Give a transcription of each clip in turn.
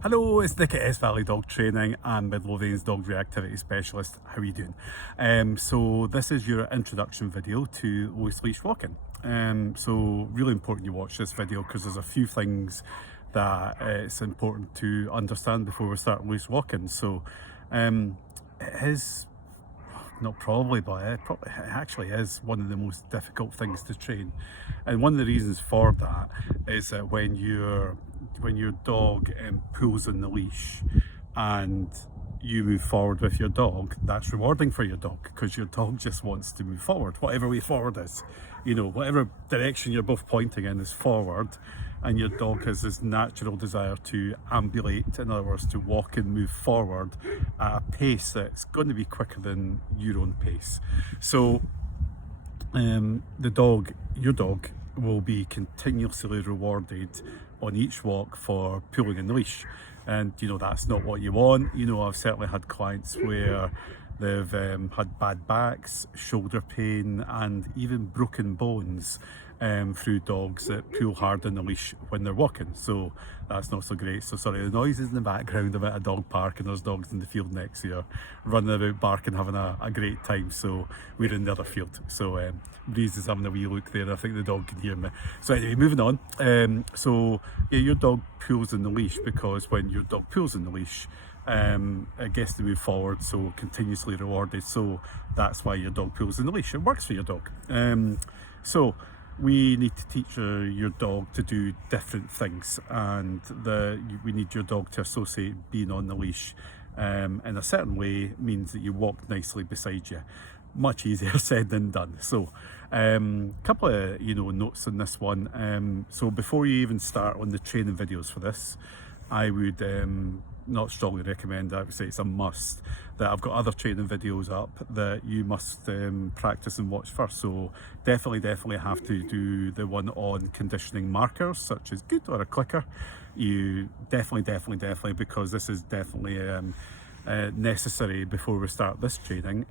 Hello, it's Nick at S Valley Dog Training and Midlothian's Dog Reactivity Specialist. How are you doing? So this is your introduction video to loose leash walking. So really important you watch this video because there's a few things that it's important to understand before we start loose walking. So it is not probably, but it actually is one of the most difficult things to train. And one of the reasons for that is that when your dog pulls on the leash and you move forward with your dog, that's rewarding for your dog because your dog just wants to move forward, whatever way forward is. You know, whatever direction you're both pointing in is forward, and your dog has this natural desire to ambulate, in other words, to walk and move forward at a pace that's going to be quicker than your own pace. So your dog will be continuously rewarded on each walk for pulling in the leash. And you know, that's not what you want. You know, I've certainly had clients where they've had bad backs, shoulder pain, and even broken bones through dogs that pull hard on the leash when they're walking. So that's not so great. So sorry, the noises in the background about a dog park, and there's dogs in the field next to you running about, barking, having a great time. So we're in the other field. So Breeze is having a wee look there. I think the dog can hear me. So anyway, moving on. So yeah, your dog pulls on the leash because when your dog pulls on the leash, it gets to move forward, so continuously rewarded. So that's why your dog pulls in the leash. It works for your dog. So we need to teach your dog to do different things, and we need your dog to associate being on the leash in a certain way means that you walk nicely beside you. Much easier said than done. So couple of notes on this one. So before you even start on the training videos for this, I would not strongly recommend, I would say it's a must, that I've got other training videos up that you must practice and watch first. So definitely have to do the one on conditioning markers such as good or a clicker. You definitely, because this is definitely necessary before we start this training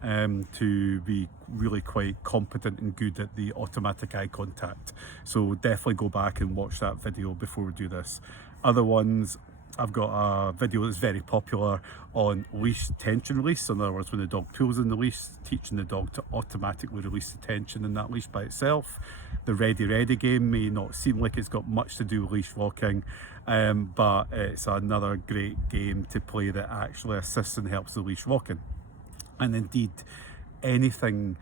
to be really quite competent and good at the automatic eye contact. So definitely go back and watch that video before we do this. Other ones, I've got a video that's very popular on leash tension release. So in other words, when the dog pulls in the leash, teaching the dog to automatically release the tension in that leash by itself. The ready game may not seem like it's got much to do with leash walking, but it's another great game to play that actually assists and helps the leash walking. And indeed, anything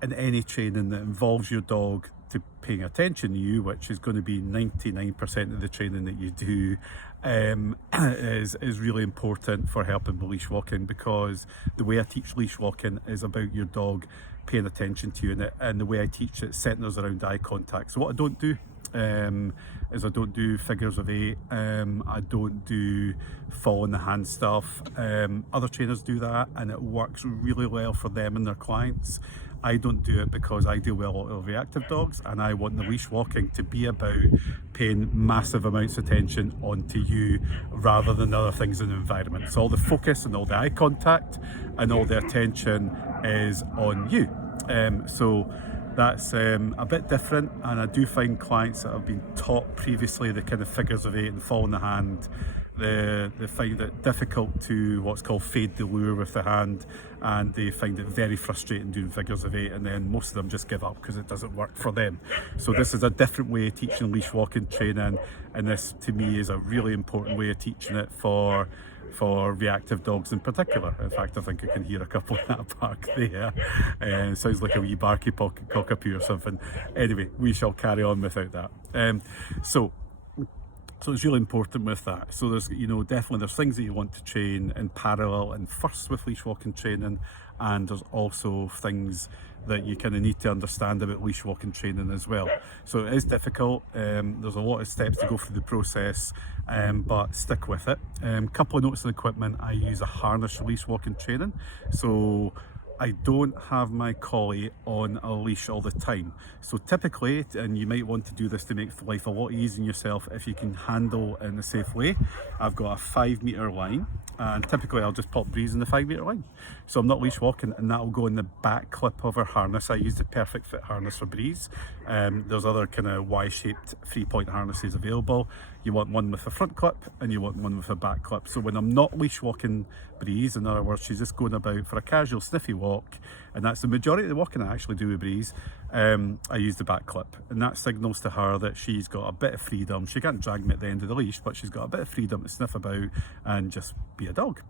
in any training that involves your dog to paying attention to you, which is going to be 99% of the training that you do, is really important for helping with leash walking, because the way I teach leash walking is about your dog paying attention to you, and the way I teach it centers around eye contact. So what I don't do is I don't do figures of 8, I don't do fall in the hand stuff. Other trainers do that and it works really well for them and their clients. I don't do it because I deal with a lot of reactive dogs, and I want the leash walking to be about paying massive amounts of attention onto you rather than other things in the environment. So all the focus and all the eye contact and all the attention is on you. So that's a bit different, and I do find clients that have been taught previously the kind of figures of 8 and fall in the hand, they find it difficult to what's called fade the lure with the hand, and they find it very frustrating doing figures of 8, and then most of them just give up because it doesn't work for them. So this is a different way of teaching leash walking training, and this to me is a really important way of teaching it for reactive dogs in particular. In fact, I think I can hear a couple in that park there. Sounds like a wee barky cockapoo or something. Anyway, we shall carry on without that. So it's really important with that. So there's, definitely there's things that you want to train in parallel and first with leash walking training, and there's also things that you kind of need to understand about leash walking training as well. So it is difficult. There's a lot of steps to go through the process, but stick with it. Couple of notes on equipment. I use a harness for leash walking training. So I don't have my collie on a leash all the time. So typically, and you might want to do this to make life a lot easier on yourself if you can handle in a safe way, I've got a 5 meter line, and typically I'll just pop Breeze in the 5 meter line. So I'm not leash walking, and that will go in the back clip of our harness. I use the Perfect Fit harness for Breeze. There's other kind of Y-shaped 3-point harnesses available. You want one with a front clip and you want one with a back clip. So when I'm not leash walking Breeze, in other words, she's just going about for a casual sniffy walk, and that's the majority of the walking I actually do with Breeze, I use the back clip, and that signals to her that she's got a bit of freedom. She can't drag me at the end of the leash, but she's got a bit of freedom to sniff about and just be a dog,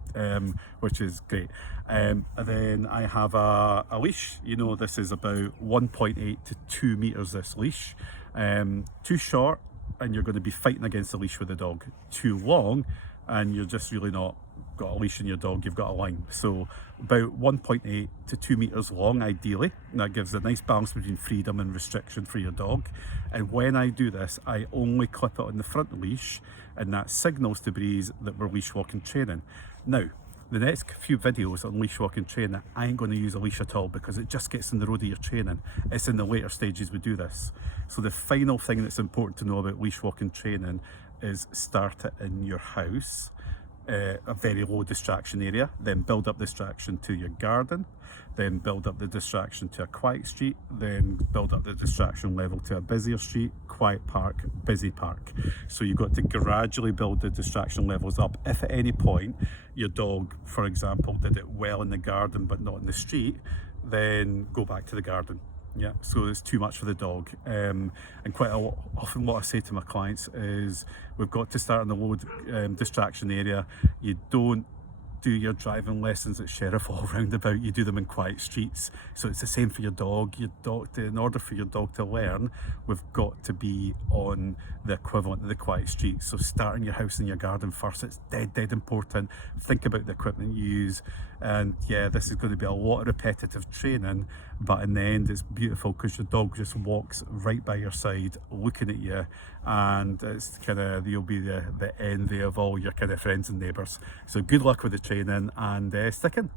which is great. And then I have a leash. You know, this is about 1.8 to 2 meters, this leash. Too short and you're going to be fighting against the leash with the dog. Too long and you're just really not got a leash in your dog, you've got a line. So about 1.8 to 2 meters long ideally, and that gives a nice balance between freedom and restriction for your dog. And when I do this, I only clip it on the front leash, and that signals to Breeze that we're leash walking training. Now the next few videos on leash walking training, I ain't going to use a leash at all, because it just gets in the road of your training. It's in the later stages we do this. So the final thing that's important to know about leash walking training is start it in your house, a very low distraction area, then build up distraction to your garden, then build up the distraction to a quiet street, then build up the distraction level to a busier street, quiet park, busy park. So you've got to gradually build the distraction levels up. If at any point your dog, for example, did it well in the garden but not in the street, then go back to the garden. Yeah, so it's too much for the dog. And quite often what I say to my clients is we've got to start in the low distraction area. You don't do your driving lessons at Sheriff all roundabout, you do them in quiet streets. So it's the same for your dog. In order for your dog to learn, we've got to be on the equivalent of the quiet streets. So start in your house and your garden first. It's dead important. Think about the equipment you use, and yeah, this is going to be a lot of repetitive training, but in the end it's beautiful because your dog just walks right by your side looking at you, and it's you'll be the envy of all your kind of friends and neighbours. So good luck with the training, and stick in.